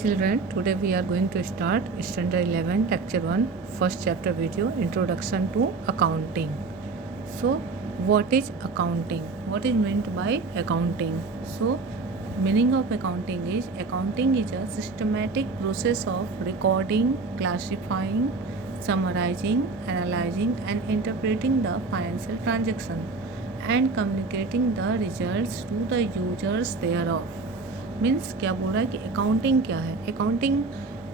Children, today we are going to start Standard 11 Lecture 1 first chapter video Introduction to Accounting. So, what is accounting? What is meant by accounting? So, meaning of accounting is a systematic process of recording, classifying, summarizing, analyzing and interpreting the financial transaction and communicating the results to the users thereof. Means क्या बोल रहा है कि accounting क्या है। Accounting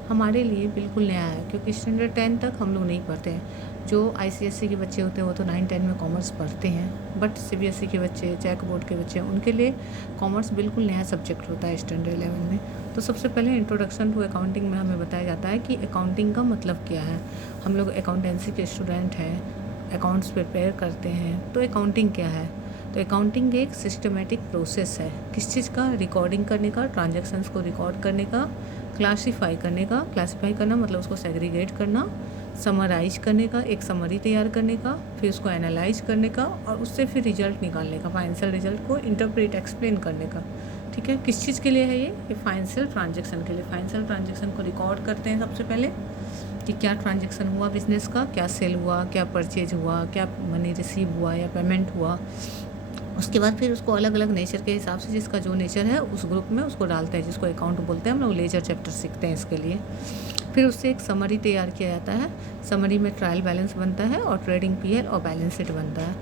हमारे लिए बिल्कुल नया है क्योंकि स्टैंडर्ड 10 तक हम लोग नहीं पढ़ते हैं। जो ICSE के बच्चे होते हैं वो तो 9-10 में कॉमर्स पढ़ते हैं, बट CBSE के बच्चे, चैक बोर्ड के बच्चे, उनके लिए कॉमर्स बिल्कुल नया सब्जेक्ट होता है स्टैंडर्ड 11 में। तो सबसे पहले इंट्रोडक्शन टू अकाउंटिंग में हमें बताया जाता है कि अकाउंटिंग का मतलब क्या है। हम लोग अकाउंटेंसी के स्टूडेंट हैं, अकाउंट्स प्रिपेयर करते हैं, तो अकाउंटिंग क्या है। तो अकाउंटिंग एक सिस्टमेटिक प्रोसेस है। किस चीज़ का? रिकॉर्डिंग करने का, ट्रांजैक्शंस को रिकॉर्ड करने का, क्लासीफाई करने का। क्लासीफाई करना मतलब उसको सेग्रीगेट करना, समराइज करने का, एक समरी तैयार करने का, फिर उसको एनालाइज करने का और उससे फिर रिजल्ट निकालने का, फाइनेंशियल रिजल्ट को इंटरप्रेट एक्सप्लेन करने का। ठीक है, किस चीज़ के लिए है ये फाइनेंशियल ट्रांजेक्शन के लिए। फाइनेंशियल ट्रांजेक्शन को रिकॉर्ड करते हैं सबसे पहले कि क्या ट्रांजेक्शन हुआ बिजनेस का, क्या सेल हुआ, क्या परचेज हुआ, क्या मनी रिसीव हुआ या पेमेंट हुआ। उसके बाद फिर उसको अलग अलग नेचर के हिसाब से, जिसका जो नेचर है उस ग्रुप में उसको डालते हैं, जिसको अकाउंट बोलते हैं। हम लोग लेजर चैप्टर सीखते हैं इसके लिए। फिर उससे एक समरी तैयार किया जाता है। समरी में ट्रायल बैलेंस बनता है और ट्रेडिंग PL और बैलेंस शीट बनता है।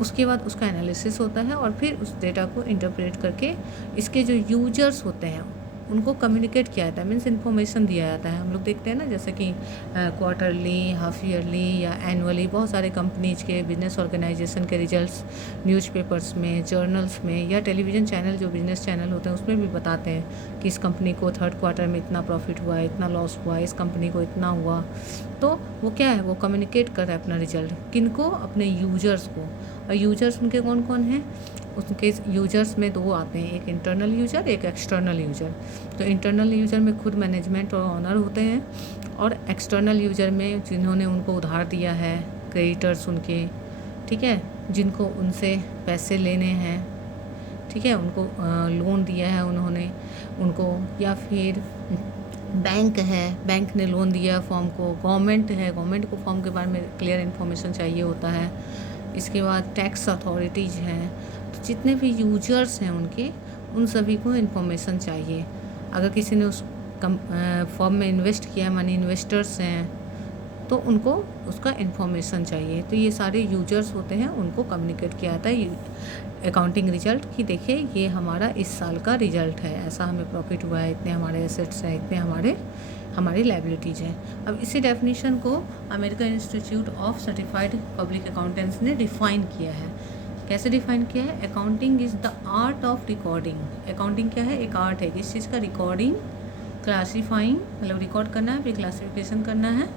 उसके बाद उसका एनालिसिस होता है और फिर उस डेटा को इंटरप्रेट करके इसके जो यूजर्स होते हैं उनको कम्युनिकेट किया जाता है, मीन्स इन्फॉर्मेशन दिया जाता है। हम लोग देखते हैं ना, जैसे कि क्वार्टरली, हाफ ईयरली या एनुअली बहुत सारे कंपनीज के, बिजनेस ऑर्गेनाइजेशन के रिजल्ट्स न्यूज़पेपर्स में, जर्नल्स में या टेलीविज़न चैनल जो बिजनेस चैनल होते हैं उसमें भी बताते हैं कि इस कंपनी को थर्ड क्वार्टर में इतना प्रॉफिट हुआ, इतना लॉस हुआ, इस कंपनी को इतना हुआ। तो वो क्या है, वो कम्युनिकेट कर रहा है अपना रिजल्ट किनको? अपने यूजर्स को। और यूजर्स उनके कौन कौन हैं? उसके यूजर्स में दो आते हैं, एक इंटरनल यूजर, एक एक्सटर्नल यूजर। तो इंटरनल यूजर में खुद मैनेजमेंट और ऑनर होते हैं और एक्सटर्नल यूजर में जिन्होंने उनको उधार दिया है, क्रेडिटर्स उनके, ठीक है, जिनको उनसे पैसे लेने हैं, ठीक है, उनको लोन दिया है उन्होंने उनको, या फिर बैंक है, बैंक ने लोन दिया फॉर्म को, गवर्नमेंट है, गवर्नमेंट को फॉर्म के बारे में क्लियर इन्फॉर्मेशन चाहिए होता है। इसके बाद टैक्स अथॉरिटीज़ हैं। तो जितने भी यूजर्स हैं उनके, उन सभी को इन्फॉर्मेशन चाहिए। अगर किसी ने उस फॉर्म में इन्वेस्ट किया है, मनी इन्वेस्टर्स हैं, तो उनको उसका इन्फॉर्मेशन चाहिए। तो ये सारे यूजर्स होते हैं, उनको कम्युनिकेट किया जाता है अकाउंटिंग रिजल्ट कि देखिए ये हमारा इस साल का रिजल्ट है, ऐसा हमें प्रॉफिट हुआ है, इतने हमारे एसेट्स हैं, इतने हमारी लाइबिलिटीज़ हैं। अब इसी डेफिनेशन को American institute of certified public accountants ने डिफ़ाइन किया है। कैसे डिफ़ाइन किया है? Accounting is the art of recording. Accounting क्या है? एक आर्ट है। किस चीज़ का? रिकॉर्डिंग, क्लासीफाइंग, मतलब रिकॉर्ड करना है, फिर क्लासिफिकेशन करना है,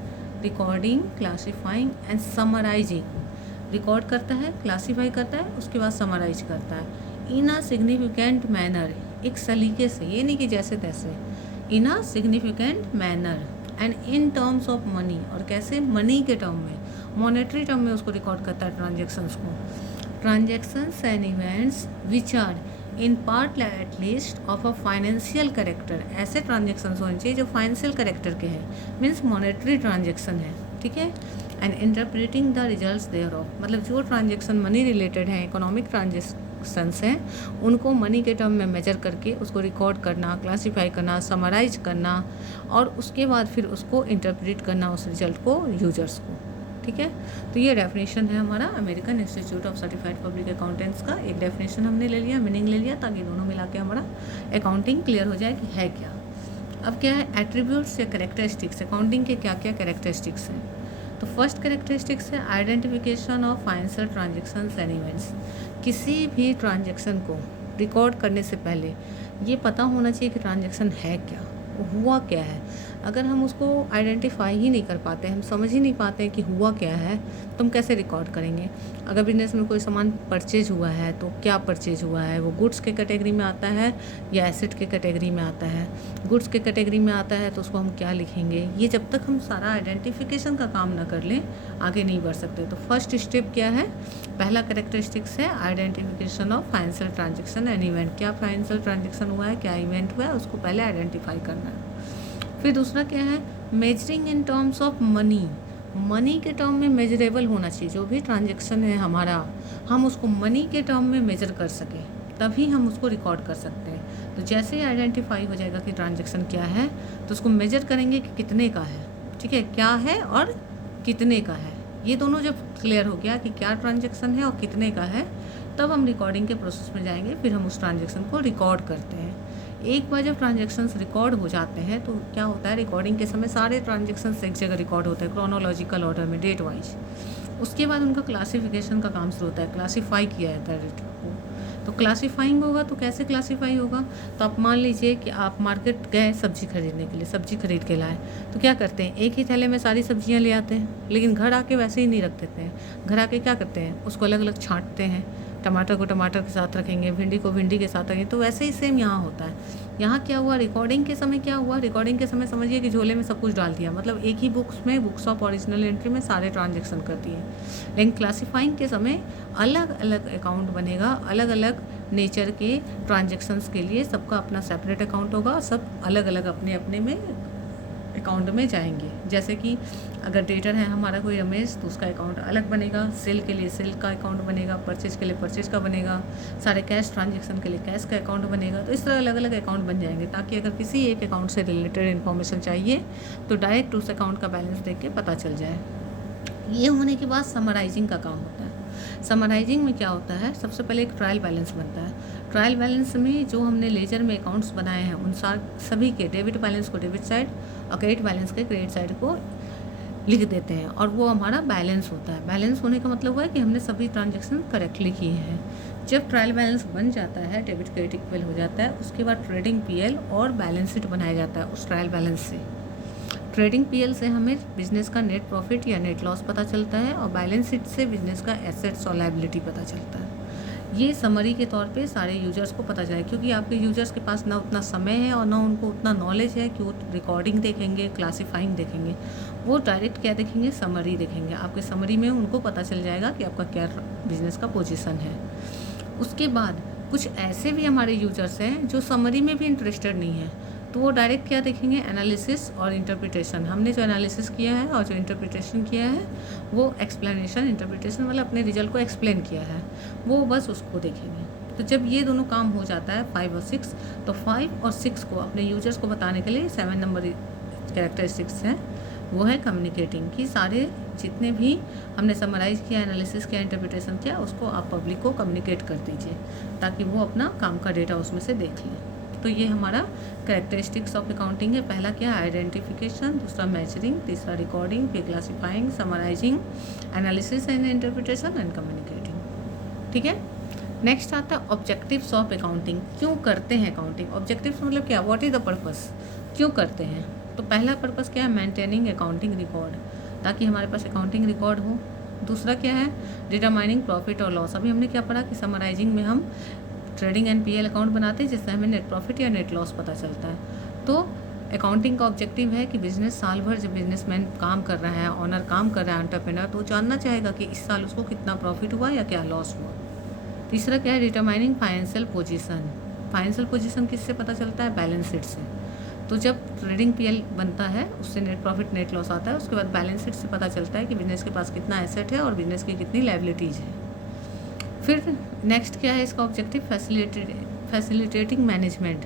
recording, classifying and summarising. Record करता है, क्लासीफाई करता है, उसके बाद समराइज करता है इन अ सिग्निफिकेंट मैनर, एक सलीके से, ये नहीं कि जैसे तैसे, in a significant manner and in terms of money, और कैसे? मनी के टर्म में, मॉनेटरी टर्म में उसको रिकॉर्ड करता है ट्रांजेक्शन्स को। Transactions and events which are in part at least of a financial character, ऐसे ट्रांजेक्शन्स होने चाहिए जो फाइनेंशियल करेक्टर के हैं, मीन्स मॉनेटरी ट्रांजेक्शन है, ठीक है। And interpreting the results thereof, मतलब जो ट्रांजेक्शन मनी रिलेटेड हैं, इकोनॉमिक ट्रांजेक्शन्स हैं, उनको मनी के टर्म में मेजर करके उसको रिकॉर्ड करना, क्लासीफाई करना, समराइज करना और उसके बाद फिर उसको इंटरप्रेट करना उस रिजल्ट को यूजर्स को, ठीक है। तो ये डेफिनेशन है हमारा American institute of certified public accountants का। एक डेफिनेशन हमने ले लिया, मीनिंग ले लिया, ताकि दोनों मिला के हमारा अकाउंटिंग क्लियर हो जाए कि है क्या। अब क्या है? एट्रीब्यूट्स या कैरेक्टरिस्टिक्स। अकाउंटिंग के क्या क्या कैरेक्टरिस्टिक्स हैं? तो फर्स्ट कैरेक्टरिस्टिक्स है identification of financial transactions and events. किसी भी ट्रांजेक्शन को रिकॉर्ड करने से पहले ये पता होना चाहिए कि ट्रांजेक्शन है क्या, वो हुआ क्या है। अगर हम उसको आइडेंटिफाई ही नहीं कर पाते, हम समझ ही नहीं पाते हैं कि हुआ क्या है, तो हम कैसे रिकॉर्ड करेंगे। अगर बिजनेस में कोई सामान परचेज हुआ है तो क्या परचेज हुआ है, वो गुड्स के कैटेगरी में आता है या एसेट के कैटेगरी में आता है। गुड्स के कैटेगरी में आता है तो उसको हम क्या लिखेंगे, ये जब तक हम सारा आइडेंटिफिकेशन का काम ना कर लें आगे नहीं बढ़ सकते। तो फर्स्ट स्टेप क्या है? पहला कैरेक्टरिस्टिक्स है identification of financial transaction and event. क्या फाइनेंशियल ट्रांजेक्शन हुआ है, क्या इवेंट हुआ है, उसको पहले आइडेंटिफाई करना है। फिर दूसरा क्या है, measuring in terms of money. Money के टर्म में मेजरेबल होना चाहिए, जो भी ट्रांजेक्शन है हमारा हम उसको मनी के टर्म में मेजर कर सकें, तभी हम उसको रिकॉर्ड कर सकते हैं। तो जैसे ही आइडेंटिफाई हो जाएगा कि ट्रांजेक्शन क्या है, तो उसको मेजर करेंगे कि कितने का है, ठीक है, क्या है और कितने का है। ये दोनों जब क्लियर हो गया कि क्या ट्रांजेक्शन है और कितने का है, तब हम रिकॉर्डिंग के प्रोसेस में जाएंगे, फिर हम उस ट्रांजेक्शन को रिकॉर्ड करते हैं। एक बार जब ट्रांजेक्शन्स रिकॉर्ड हो जाते हैं तो क्या होता है, रिकॉर्डिंग के समय सारे ट्रांजेक्शन्स एक जगह रिकॉर्ड होते हैं क्रोनोलॉजिकल ऑर्डर में, डेट वाइज। उसके बाद उनका क्लासिफिकेशन का काम शुरू होता है, क्लासीफाई किया जाता है डेटा को। तो क्लासीफाइंग होगा तो कैसे क्लासीफाई होगा, तो आप मान लीजिए कि आप मार्केट गए सब्जी खरीदने के लिए, सब्जी खरीद के लाए, तो क्या करते हैं, एक ही थैले में सारी सब्जियां ले आते हैं, लेकिन घर आके वैसे ही नहीं रख देते हैं। घर आके क्या करते हैं, उसको अलग अलग छांटते हैं, टमाटर को टमाटर के साथ रखेंगे, भिंडी को भिंडी के साथ रखेंगे। तो वैसे ही सेम यहाँ होता है। यहाँ क्या हुआ, रिकॉर्डिंग के समय क्या हुआ, रिकॉर्डिंग के समय समझिए कि झोले में सब कुछ डाल दिया, मतलब एक ही बुक्स में, बुक्स ऑफ ओरिजिनल एंट्री में सारे ट्रांजेक्शन कर दिए। लेकिन क्लासीफाइंग के समय अलग अलग अकाउंट बनेगा, अलग अलग नेचर के ट्रांजेक्शन्स के लिए सबका अपना सेपरेट अकाउंट होगा, सब अलग अलग अपने अपने में अकाउंट में जाएंगे। जैसे कि अगर डेटर है हमारा कोई रमेश, तो उसका अकाउंट अलग बनेगा, सेल के लिए सेल का अकाउंट बनेगा, परचेज के लिए परचेज का बनेगा, सारे कैश ट्रांजेक्शन के लिए कैश का अकाउंट बनेगा। तो इस तरह अलग अलग अकाउंट बन जाएंगे, ताकि अगर किसी एक अकाउंट से रिलेटेड इन्फॉर्मेशन चाहिए तो डायरेक्ट उस अकाउंट का बैलेंस देख के पता चल जाए। ये होने के बाद समराइजिंग का काम होता है। समराइजिंग में क्या होता है, सबसे पहले एक ट्रायल बैलेंस बनता है। ट्रायल बैलेंस में जो हमने लेजर में अकाउंट्स बनाए हैं उन सभी के डेबिट बैलेंस को डेबिट साइड और क्रेडिट बैलेंस के क्रेडिट साइड को लिख देते हैं, और वो हमारा बैलेंस होता है। बैलेंस होने का मतलब हुआ है कि हमने सभी ट्रांजेक्शन करेक्टली किए हैं। जब ट्रायल बैलेंस बन जाता है, डेबिट क्रेडिट इक्वल हो जाता है, उसके बाद ट्रेडिंग पीएल और बैलेंस शीट बनाया जाता है उस ट्रायल बैलेंस से। ट्रेडिंग पीएल से हमें बिजनेस का नेट प्रॉफिट या नेट लॉस पता चलता है, और बैलेंस शीट से बिजनेस का एसेट्स और लायबिलिटी पता चलता है। ये समरी के तौर पे सारे यूजर्स को पता चले, क्योंकि आपके यूजर्स के पास ना उतना समय है और ना उनको उतना नॉलेज है कि वो रिकॉर्डिंग देखेंगे, क्लासीफाइंग देखेंगे। वो डायरेक्ट क्या देखेंगे, समरी देखेंगे। आपके समरी में उनको पता चल जाएगा कि आपका क्या बिजनेस का पोजीशन है। उसके बाद कुछ ऐसे भी हमारे यूजर्स हैं जो समरी में भी इंटरेस्टेड नहीं है, तो वो डायरेक्ट क्या देखेंगे, एनालिसिस और इंटरप्रिटेशन। हमने जो एनालिसिस किया है और जो इंटरप्रिटेशन किया है वो एक्सप्लेनेशन, इंटरप्रिटेशन वाला अपने रिजल्ट को एक्सप्लेन किया है, वो बस उसको देखेंगे। तो जब ये दोनों काम हो जाता है 5 और 6, तो 5 और 6 को अपने यूजर्स को बताने के लिए 7 नंबर कैरेक्टरिस्टिक्स हैं, वो है कम्युनिकेटिंग, कि सारे जितने भी हमने समराइज किया, एनालिसिस किया, इंटरप्रिटेशन किया, उसको आप पब्लिक को कम्युनिकेट कर दीजिए, ताकि वो अपना काम का डेटा उसमें से देख लें। तो ये हमारा कैरेक्टरिस्टिक्स ऑफ अकाउंटिंग है। पहला क्या है, आइडेंटिफिकेशन, दूसरा मैचरिंग, तीसरा रिकॉर्डिंग, फिर classifying, summarising, analysis and interpretation and communicating. ठीक है, नेक्स्ट आता है ऑब्जेक्टिव्स ऑफ अकाउंटिंग। क्यों करते हैं अकाउंटिंग, ऑब्जेक्टिव्स मतलब क्या, व्हाट इज़ द पर्पस, क्यों करते हैं। तो पहला पर्पस क्या है, मेंटेनिंग अकाउंटिंग रिकॉर्ड, ताकि हमारे पास अकाउंटिंग रिकॉर्ड हो। दूसरा क्या है, डिटरमाइनिंग प्रॉफिट और लॉस। अभी हमने क्या पढ़ा कि समराइजिंग में हम ट्रेडिंग एंड पीएल अकाउंट बनाते हैं, जिससे हमें नेट प्रॉफिट या नेट लॉस पता चलता है। तो अकाउंटिंग का ऑब्जेक्टिव है कि बिजनेस साल भर जब बिजनेसमैन काम कर रहा है, ऑनर काम कर रहा है, एंटरप्रेन्योर, तो जानना चाहेगा कि इस साल उसको कितना प्रॉफिट हुआ या क्या लॉस हुआ। तीसरा क्या है, determining financial position. Financial position किससे पता चलता है, बैलेंस शीट से। तो जब ट्रेडिंग पीएल बनता है उससे नेट प्रॉफिट नेट लॉस आता है, उसके बाद बैलेंस शीट से पता चलता है कि बिजनेस के पास कितना एसेट है और बिजनेस की कितनी लायबिलिटीज़ है। फिर नेक्स्ट क्या है इसका ऑब्जेक्टिव, फैसिलिटेटिंग मैनेजमेंट।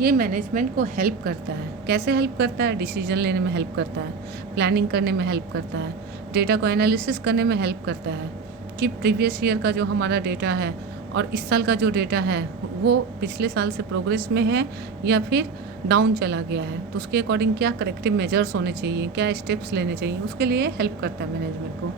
ये मैनेजमेंट को हेल्प करता है। कैसे हेल्प करता है, डिसीजन लेने में हेल्प करता है, प्लानिंग करने में हेल्प करता है, डेटा को एनालिसिस करने में हेल्प करता है कि प्रीवियस ईयर का जो हमारा डेटा है और इस साल का जो डेटा है वो पिछले साल से प्रोग्रेस में है या फिर डाउन चला गया है, तो उसके अकॉर्डिंग क्या करेक्टिव मेजर्स होने चाहिए, क्या स्टेप्स लेने चाहिए, उसके लिए हेल्प करता है मैनेजमेंट को।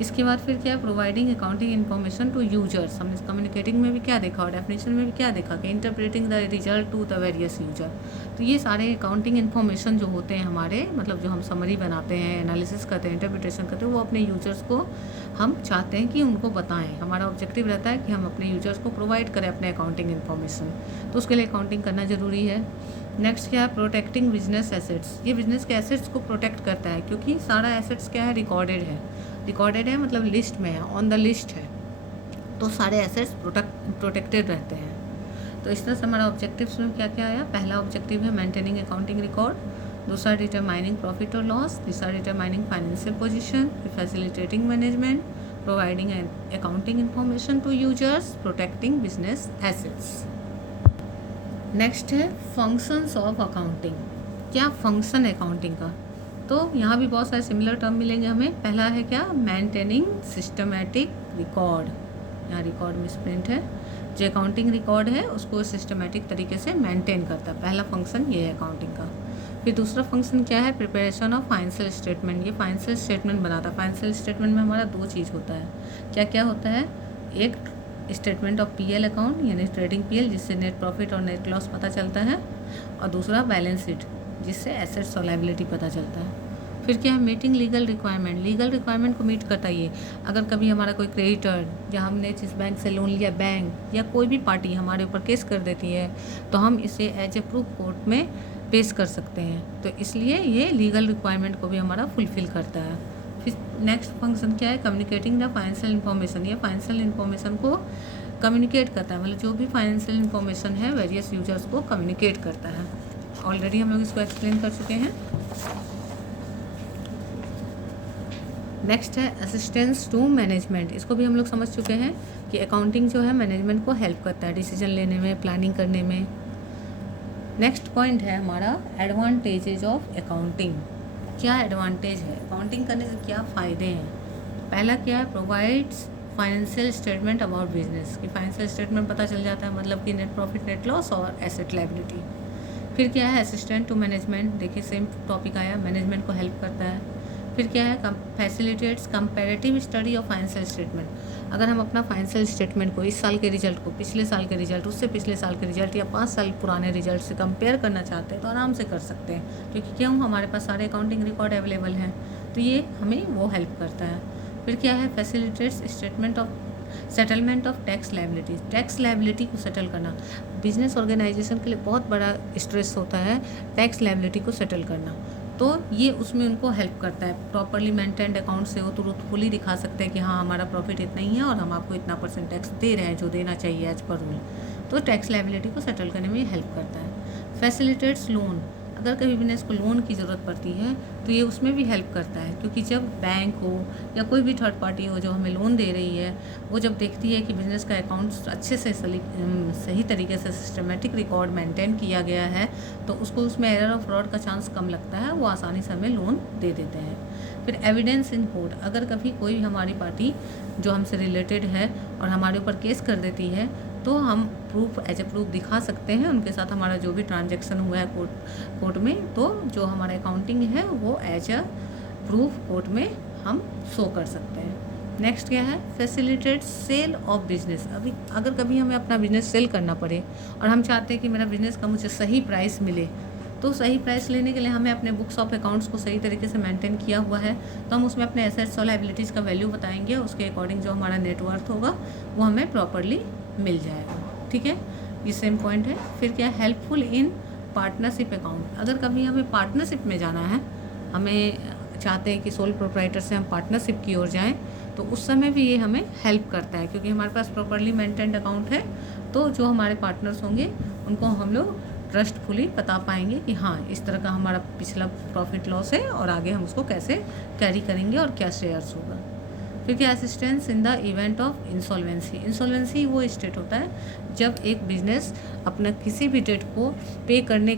इसके बाद फिर क्या है, providing accounting information to users. हमने कम्युनिकेटिंग में भी क्या देखा और डेफिनेशन में भी क्या देखा कि interpreting the result to the various user. तो ये सारे अकाउंटिंग इन्फॉर्मेशन जो होते हैं हमारे, मतलब जो हम समरी बनाते हैं, एनालिसिस करते हैं, इंटरप्रिटेशन करते हैं, वो अपने यूजर्स को हम चाहते हैं कि उनको बताएं। हमारा ऑब्जेक्टिव रहता है कि हम अपने यूजर्स को प्रोवाइड करें अपने अकाउंटिंग इन्फॉर्मेशन, तो उसके लिए अकाउंटिंग करना ज़रूरी है। नेक्स्ट क्या है, प्रोटेक्टिंग बिजनेस एसेट्स। ये बिजनेस के एसेट्स को प्रोटेक्ट करता है, क्योंकि सारा एसेट्स क्या है, रिकॉर्डेड है। रिकॉर्डेड है मतलब लिस्ट में है, ऑन द लिस्ट है, तो सारे एसेट्स प्रोटेक्टेड रहते हैं। तो इस तरह से हमारा ऑब्जेक्टिव्स में क्या क्या आया, पहला ऑब्जेक्टिव है मेंटेनिंग अकाउंटिंग रिकॉर्ड, दूसरा डिटरमाइनिंग प्रॉफिट और लॉस, तीसरा determining financial position, facilitating management, providing accounting information to users, protecting business assets. Next है फंक्शंस ऑफ अकाउंटिंग। क्या फंक्शन है अकाउंटिंग का? तो यहाँ भी बहुत सारे सिमिलर टर्म मिलेंगे हमें। पहला है क्या? Maintaining systematic record. यहाँ रिकॉर्ड मिसप्रिंट है। जो अकाउंटिंग रिकॉर्ड है उसको सिस्टमैटिक तरीके से मेंटेन करता है, पहला फंक्शन ये है अकाउंटिंग का। फिर दूसरा फंक्शन क्या है? Preparation of financial statement. ये फाइनेंशियल स्टेटमेंट बनाता है। फाइनेंशियल स्टेटमेंट में हमारा दो चीज़ होता है। क्या क्या होता है? एक स्टेटमेंट ऑफ पीएल अकाउंट यानी ट्रेडिंग पीएल, जिससे नेट प्रॉफिट और नेट लॉस पता चलता है, और दूसरा बैलेंस शीट, जिससे एसेट्स और लायबिलिटी पता चलता है। फिर क्या है? Meeting legal requirement. Legal requirement को मीट करता है ये। अगर कभी हमारा कोई क्रेडिटर, या हमने जिस बैंक से लोन लिया, बैंक या कोई भी पार्टी हमारे ऊपर केस कर देती है, तो हम इसे एज ए प्रूफ कोर्ट में पेश कर सकते हैं। तो इसलिए ये लीगल रिक्वायरमेंट को भी हमारा फुलफिल करता है। फिर नेक्स्ट फंक्शन क्या है? Communicating the financial information. ये फाइनेंशियल इन्फॉर्मेशन को कम्युनिकेट करता है, मतलब जो भी फाइनेंशियल इन्फॉर्मेशन है वेरियस यूजर्स को कम्युनिकेट करता है। ऑलरेडी हम लोग इसको एक्सप्लेन कर चुके हैं। नेक्स्ट है असिस्टेंस टू मैनेजमेंट। इसको भी हम लोग समझ चुके हैं कि अकाउंटिंग जो है मैनेजमेंट को हेल्प करता है डिसीजन लेने में, प्लानिंग करने में। नेक्स्ट पॉइंट है हमारा एडवांटेजेज ऑफ अकाउंटिंग। क्या एडवांटेज है? अकाउंटिंग करने से क्या फ़ायदे हैं? पहला क्या है? Provides financial statement about business. कि फाइनेंशियल स्टेटमेंट पता चल जाता है, मतलब कि नेट प्रॉफिट, नेट लॉस और एसेट लायबिलिटी। फिर क्या है? Assistant to management. देखिए सेम टॉपिक आया, मैनेजमेंट को हेल्प करता है। फिर क्या है? Facilitates comparative study of financial statement. अगर हम अपना फाइनेंशियल स्टेटमेंट को इस साल के रिजल्ट को पिछले साल के रिजल्ट, उससे पिछले साल के रिजल्ट या 5 साल पुराने रिजल्ट से कंपेयर करना चाहते हैं तो आराम से कर सकते हैं, क्योंकि क्यों? हमारे पास सारे अकाउंटिंग रिकॉर्ड अवेलेबल हैं। तो ये हमें वो हेल्प करता है। फिर क्या है? Facilitates settlement of tax liabilities. Tax liability को सेटल करना बिजनेस ऑर्गेनाइजेशन के लिए बहुत बड़ा स्ट्रेस होता है, टैक्स लायबिलिटी को सेटल करना। तो ये उसमें उनको हेल्प करता है। प्रॉपरली मेंटेन्ड अकाउंट से वो ट्रूथफुली दिखा सकते हैं कि हाँ हमारा प्रॉफिट इतना ही है और हम आपको इतना % टैक्स दे रहे हैं जो देना चाहिए एज पर रूल। तो टैक्स लायबिलिटी को सेटल करने में हेल्प करता है। Facilitates loan. अगर कभी बिजनेस को लोन की ज़रूरत पड़ती है तो ये उसमें भी हेल्प करता है, क्योंकि जब बैंक हो या कोई भी थर्ड पार्टी हो जो हमें लोन दे रही है, वो जब देखती है कि बिज़नेस का अकाउंट अच्छे से सही तरीके से सिस्टमेटिक रिकॉर्ड मेंटेन किया गया है, तो उसको उसमें एरर और फ्रॉड का चांस कम लगता है, वो आसानी से हमें लोन दे देते हैं। फिर एविडेंस इन कोर्ट। अगर कभी कोई हमारी पार्टी जो हमसे रिलेटेड है और हमारे ऊपर केस कर देती है, तो हम प्रूफ एज ए प्रूफ दिखा सकते हैं उनके साथ हमारा जो भी ट्रांजैक्शन हुआ है कोर्ट में, तो जो हमारा अकाउंटिंग है वो एज अ प्रूफ कोर्ट में हम शो कर सकते हैं। नेक्स्ट क्या है? Facilitate sale of business. अभी अगर कभी हमें अपना बिजनेस सेल करना पड़े और हम चाहते हैं कि मेरा बिजनेस का मुझे सही प्राइस मिले, तो सही प्राइस लेने के लिए हमें अपने बुक्स ऑफ अकाउंट्स को सही तरीके से मेंटेन किया हुआ है, तो हम उसमें अपने एसेट्स और लायबिलिटीज़ का वैल्यू बताएंगे, उसके अकॉर्डिंग जो हमारा नेटवर्थ होगा वो हमें प्रॉपरली मिल जाएगा। ठीक है, ये सेम पॉइंट है। फिर क्या? Helpful in partnership account. अगर कभी हमें पार्टनरशिप में जाना है, हमें चाहते हैं कि सोल प्रोप्राइटर से हम पार्टनरशिप की ओर जाएं, तो उस समय भी ये हमें हेल्प करता है, क्योंकि हमारे पास प्रॉपरली मेंटेन्ड अकाउंट है, तो जो हमारे पार्टनर्स होंगे उनको हम लोग ट्रस्टफुली बता पाएंगे कि हाँ इस तरह का हमारा पिछला प्रॉफिट लॉस है और आगे हम उसको कैसे कैरी करेंगे और क्या शेयर्स होगा। फिर क्या? Assistance in the event of insolvency. Insolvency वो स्टेट होता है जब एक बिजनेस अपना किसी भी डेट को पे करने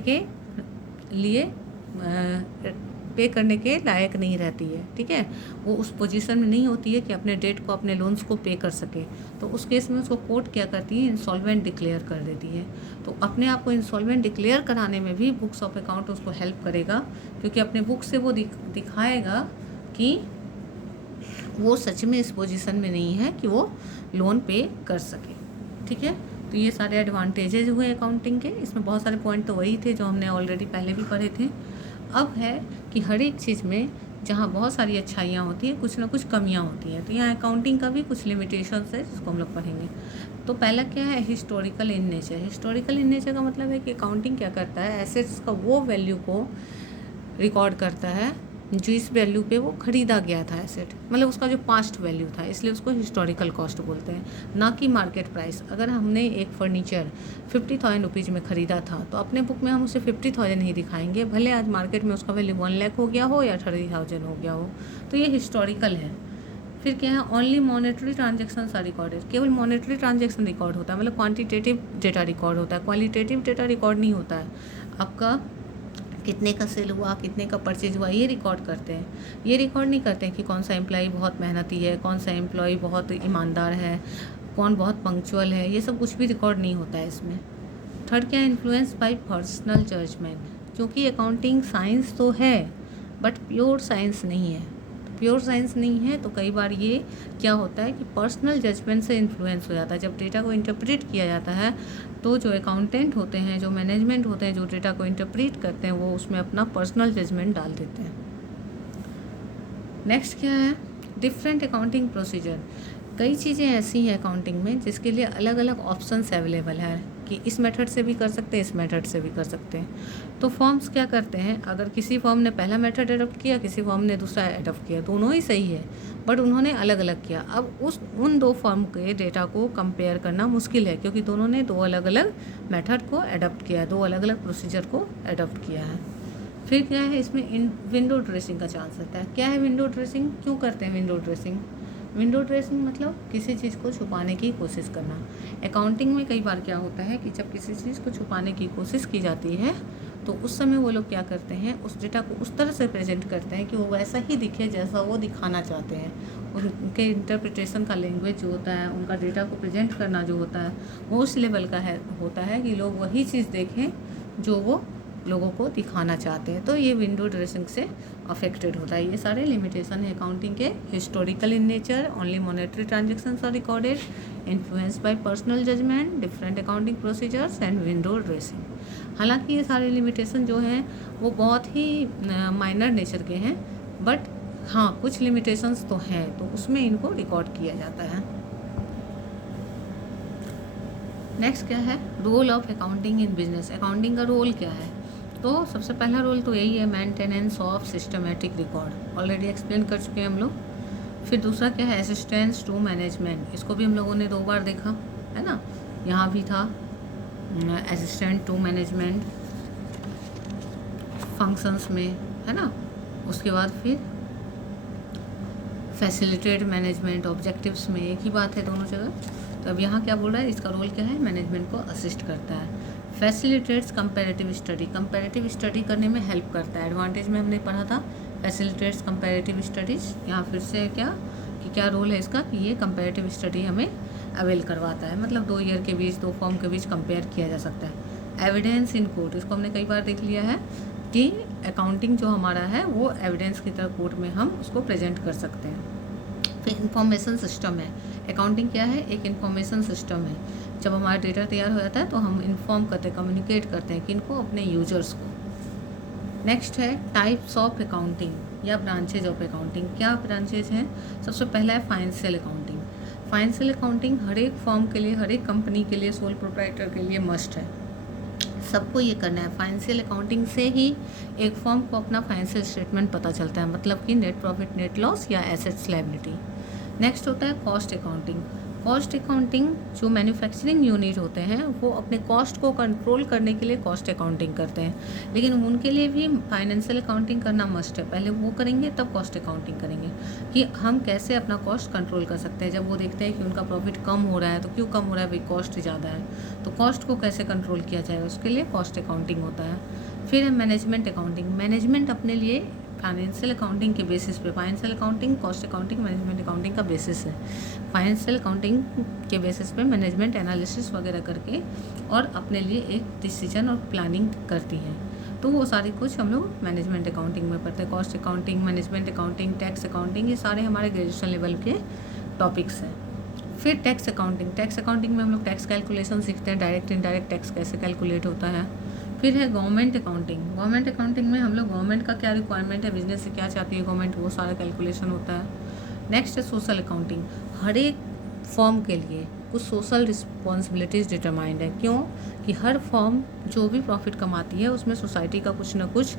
के लायक नहीं रहती है। ठीक है, वो उस पोजीशन में नहीं होती है कि अपने डेट को, अपने लोन्स को पे कर सके, तो उस केस में उसको कोर्ट क्या करती है? इंसॉल्वेंट डिक्लेयर कर देती है। तो अपने आप को इंसॉल्वेंट डिक्लेयर कराने में भी बुक्स ऑफ अकाउंट उसको हेल्प करेगा, क्योंकि अपने बुक से वो दिखाएगा कि वो सच में इस पोजीशन में नहीं है कि वो लोन पे कर सके। ठीक है, तो ये सारे एडवांटेजेज हुए अकाउंटिंग के। इसमें बहुत सारे पॉइंट तो वही थे जो हमने ऑलरेडी पहले भी पढ़े थे। अब है कि हर एक चीज़ में जहाँ बहुत सारी अच्छाइयाँ होती हैं, कुछ ना कुछ कमियाँ होती हैं, तो यहाँ अकाउंटिंग का भी कुछ लिमिटेशंस है जिसको हम लोग पढ़ेंगे। तो पहला क्या है? Historical in nature. Historical in nature का मतलब है कि अकाउंटिंग क्या करता है? एसेट्स का वो वैल्यू को रिकॉर्ड करता है जो इस वैल्यू पे वो ख़रीदा गया था एसेट, मतलब उसका जो पास्ट वैल्यू था, इसलिए उसको हिस्टोरिकल कॉस्ट बोलते हैं, ना कि मार्केट प्राइस। अगर हमने एक फर्नीचर 50,000 रुपीज़ में ख़रीदा था तो अपने बुक में हम उसे 50,000 ही दिखाएंगे, भले आज मार्केट में उसका वैल्यू 1 लाख हो गया हो या 30,000 हो गया हो। तो ये हिस्टोरिकल है। फिर क्या है, only monetary transaction are recorded, केवल मॉनेटरी ट्रांजेक्शन रिकॉर्ड होता है, मतलब क्वांटिटेटिव डेटा रिकॉर्ड होता है, क्वालिटेटिव डेटा रिकॉर्ड नहीं होता है। आपका कितने का सेल हुआ, कितने का परचेज हुआ, ये रिकॉर्ड करते हैं। ये रिकॉर्ड नहीं करते हैं कि कौन सा एम्प्लॉय बहुत मेहनती है, कौन सा एम्प्लॉय बहुत ईमानदार है, कौन बहुत पंक्चुअल है, ये सब कुछ भी रिकॉर्ड नहीं होता है इसमें। थर्ड क्या है, इन्फ्लुएंस बाय पर्सनल जजमेंट, क्योंकि अकाउंटिंग साइंस तो है बट प्योर साइंस नहीं है। प्योर साइंस नहीं है तो कई बार ये क्या होता है कि पर्सनल जजमेंट से इन्फ्लुएंस हो जाता है। जब डेटा को इंटरप्रेट किया जाता है तो जो अकाउंटेंट होते हैं, जो मैनेजमेंट होते हैं, जो डेटा को इंटरप्रेट करते हैं, वो उसमें अपना पर्सनल जजमेंट डाल देते हैं। नेक्स्ट क्या है, डिफरेंट अकाउंटिंग प्रोसीजर। कई चीज़ें ऐसी हैं अकाउंटिंग में जिसके लिए अलग अलग ऑप्शंस अवेलेबल है कि इस मेथड से भी कर सकते हैं, इस मेथड से भी कर सकते हैं। तो फॉर्म्स क्या करते हैं, अगर किसी फॉर्म ने पहला मेथड एडॉप्ट किया, किसी फॉर्म ने दूसरा एडॉप्ट किया, दोनों ही सही है बट उन्होंने अलग अलग किया। अब उन दो फॉर्म के डेटा को कंपेयर करना मुश्किल है क्योंकि दोनों ने दो अलग अलग मेथड को एडॉप्ट किया है, दो अलग अलग प्रोसीजर को एडॉप्ट किया है। फिर क्या है, इसमें विंडो ड्रेसिंग का चांस रहता है। क्या है विंडो ड्रेसिंग, क्यों करते हैं विंडो ड्रेसिंग? विंडो ड्रेसिंग मतलब किसी चीज़ को छुपाने की कोशिश करना। अकाउंटिंग में कई बार क्या होता है कि जब किसी चीज़ को छुपाने की कोशिश की जाती है तो उस समय वो लोग क्या करते हैं, उस डेटा को उस तरह से प्रेजेंट करते हैं कि वो वैसा ही दिखे जैसा वो दिखाना चाहते हैं। उनके इंटरप्रिटेशन का लैंग्वेज जो होता है, उनका डेटा को प्रेजेंट करना जो होता है, वो उस लेवल का होता है कि लोग वही चीज़ देखें जो वो लोगों को दिखाना चाहते हैं। तो ये विंडो ड्रेसिंग से अफेक्टेड होता है। ये सारे लिमिटेशन है अकाउंटिंग के। Historical in nature, only monetary transactions are recorded, influence by personal judgement, different accounting procedures and window dressing. हालांकि ये सारे लिमिटेशन जो हैं वो बहुत ही माइनर नेचर के हैं बट हाँ कुछ लिमिटेशंस तो हैं, तो उसमें इनको रिकॉर्ड किया जाता है। नेक्स्ट क्या है, role of accounting in business. Accounting का रोल क्या है? तो सबसे पहला रोल तो यही है, maintenance of systematic record, already explain कर चुके हैं हम लोग। फिर दूसरा क्या है, असिस्टेंस टू मैनेजमेंट, इसको भी हम लोगों ने 2 बार देखा है ना, यहाँ भी था असिस्टेंट टू मैनेजमेंट फंक्शंस में, है ना। उसके बाद फिर फैसिलिटेट मैनेजमेंट ऑब्जेक्टिव्स में, एक ही बात है दोनों जगह। तो अब यहाँ क्या बोल रहा है, इसका रोल क्या है, मैनेजमेंट को असिस्ट करता है। Facilitates comparative study, comparative study करने में हेल्प करता है। एडवांटेज में हमने पढ़ा था फैसिलिटेट्स कंपैरेटिव स्टडीज़, यहाँ फिर से क्या कि क्या रोल है इसका कि ये कंपैरेटिव स्टडी हमें अवेल करवाता है, मतलब 2 ईयर के बीच, 2 फॉर्म के बीच कंपेयर किया जा सकता है। एविडेंस इन कोर्ट, इसको हमने कई बार देख लिया है कि अकाउंटिंग जो हमारा है वो एविडेंस की तरह कोर्ट में हम उसको प्रेजेंट कर सकते हैं। फिर इंफॉर्मेशन सिस्टम है, अकाउंटिंग क्या है, एक इंफॉर्मेशन सिस्टम है। जब हमारा डेटा तैयार हो जाता है तो हम इन्फॉर्म करते हैं, कम्युनिकेट करते हैं किनको, अपने यूजर्स को। नेक्स्ट है टाइप्स ऑफ अकाउंटिंग या ब्रांचेज ऑफ अकाउंटिंग। क्या ब्रांचेज हैं? सबसे पहला है फाइनेंशियल अकाउंटिंग। फाइनेंशियल अकाउंटिंग हर एक फॉर्म के लिए, हर एक कंपनी के लिए, सोल प्रोप्राइटर के लिए मस्ट है, सबको ये करना है। फाइनेंशियल अकाउंटिंग से ही एक फॉर्म को अपना फाइनेंशियल स्टेटमेंट पता चलता है, मतलब कि नेट प्रॉफिट, नेट लॉस या एसेट्स लायबिलिटी। नेक्स्ट होता है कॉस्ट अकाउंटिंग। कॉस्ट अकाउंटिंग जो मैन्युफैक्चरिंग यूनिट होते हैं वो अपने कॉस्ट को कंट्रोल करने के लिए कॉस्ट अकाउंटिंग करते हैं, लेकिन उनके लिए भी फाइनेंशियल अकाउंटिंग करना मस्ट है। पहले वो करेंगे तब कॉस्ट अकाउंटिंग करेंगे कि हम कैसे अपना कॉस्ट कंट्रोल कर सकते हैं। जब वो देखते हैं कि उनका प्रॉफिट कम हो रहा है, तो क्यों कम हो रहा है भाई, कॉस्ट ज़्यादा है, तो कॉस्ट को कैसे कंट्रोल किया जाए, उसके लिए कॉस्ट अकाउंटिंग होता है। फिर है मैनेजमेंट अकाउंटिंग। मैनेजमेंट अपने लिए फाइनेंशियल अकाउंटिंग के बेसिस पे, financial accounting, cost accounting, management accounting का बेसिस है। फाइनेंशियल अकाउंटिंग के बेसिस पे मैनेजमेंट एनालिसिस वगैरह करके और अपने लिए एक डिसीजन और प्लानिंग करती है। तो वो सारी कुछ हम लोग मैनेजमेंट अकाउंटिंग में पढ़ते हैं। Cost accounting, management accounting, tax accounting, ये सारे हमारे ग्रेजुएशन लेवल के टॉपिक्स हैं। फिर टैक्स अकाउंटिंग। टैक्स अकाउंटिंग में हम लोग टैक्स कैलकुलेशन सीखते हैं, डायरेक्ट इनडायरेक्ट टैक्स कैसे कैलकुलेट होता है। फिर है गवर्नमेंट अकाउंटिंग। गवर्नमेंट अकाउंटिंग में हम लोग गवर्नमेंट का क्या रिक्वायरमेंट है, बिजनेस से क्या चाहती है गवर्नमेंट, वो सारा कैलकुलेशन होता है। नेक्स्ट है सोशल अकाउंटिंग। हर एक फॉर्म के लिए कुछ सोशल रिस्पॉन्सिबिलिटीज़ डिटरमाइंड है। क्यों? कि हर फॉर्म जो भी प्रॉफिट कमाती है उसमें सोसाइटी का कुछ ना कुछ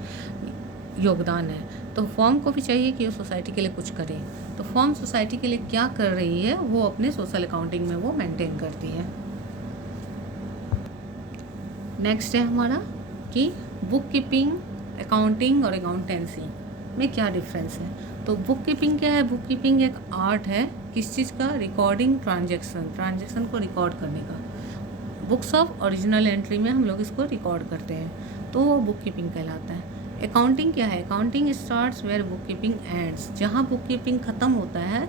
योगदान है। तो फर्म को भी चाहिए कि वो सोसाइटी के लिए कुछ करे। तो फर्म सोसाइटी के लिए क्या कर रही है वो अपने सोशल अकाउंटिंग में वो मेंटेन करती है। नेक्स्ट है हमारा कि बुक कीपिंग, अकाउंटिंग और अकाउंटेंसी में क्या डिफरेंस है। तो बुक कीपिंग क्या है? बुक कीपिंग एक आर्ट है, किस चीज़ का? रिकॉर्डिंग ट्रांजैक्शन को रिकॉर्ड करने का। बुक्स ऑफ ओरिजिनल एंट्री में हम लोग इसको रिकॉर्ड करते हैं, तो वो बुक कीपिंग कहलाता है। अकाउंटिंग क्या है? Accounting starts where book keeping ends. जहाँ बुक कीपिंग ख़त्म होता है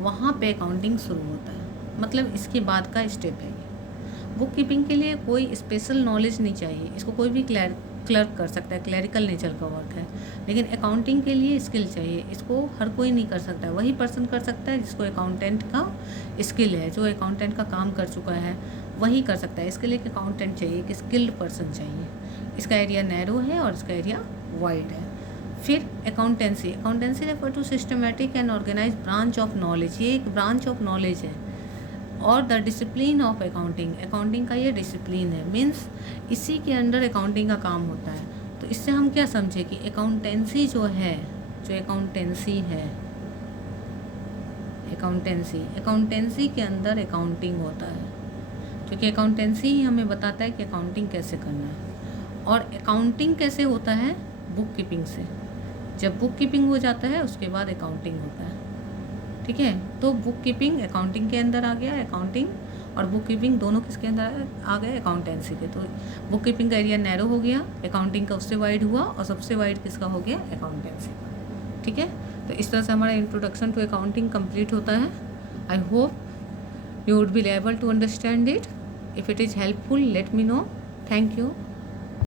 वहाँ पे अकाउंटिंग शुरू होता है, मतलब इसके बाद का स्टेप है ये। बुक कीपिंग के लिए कोई स्पेशल नॉलेज नहीं चाहिए, इसको कोई भी क्लर्क कर सकता है, क्लरिकल नेचर का वर्क है। लेकिन अकाउंटिंग के लिए स्किल चाहिए, इसको हर कोई नहीं कर सकता, वही पर्सन कर सकता है जिसको अकाउंटेंट का स्किल है, जो अकाउंटेंट का काम कर चुका है वही कर सकता है। इसके लिए एक अकाउंटेंट चाहिए, एक स्किल्ड पर्सन चाहिए। इसका एरिया नैरो है और इसका एरिया वाइड है। फिर accountancy refer to systematic and organise branch of knowledge. ये एक ब्रांच ऑफ नॉलेज है। और द डिसिप्लिन ऑफ अकाउंटिंग का ये डिसिप्लिन है, मीन्स इसी के अंडर अकाउंटिंग का काम होता है। तो इससे हम क्या समझे कि अकाउंटेंसी जो अकाउंटेंसी है, अकाउंटेंसी के अंदर अकाउंटिंग होता है, क्योंकि अकाउंटेंसी ही हमें बताता है कि अकाउंटिंग कैसे करना है। और अकाउंटिंग कैसे होता है? बुक कीपिंग से। जब बुक कीपिंग हो जाता है उसके बाद अकाउंटिंग होता है, ठीक है। तो बुक कीपिंग अकाउंटिंग के अंदर आ गया, अकाउंटिंग और बुक कीपिंग दोनों किसके अंदर आ गए? अकाउंटेंसी के। तो बुक कीपिंग का एरिया नैरो हो गया, अकाउंटिंग का उससे वाइड हुआ और सबसे वाइड किसका हो गया? अकाउंटेंसी का, ठीक है। तो इस तरह से हमारा इंट्रोडक्शन टू अकाउंटिंग कंप्लीट होता है। I hope you would be able to understand it. If it is helpful let me know. Thank you.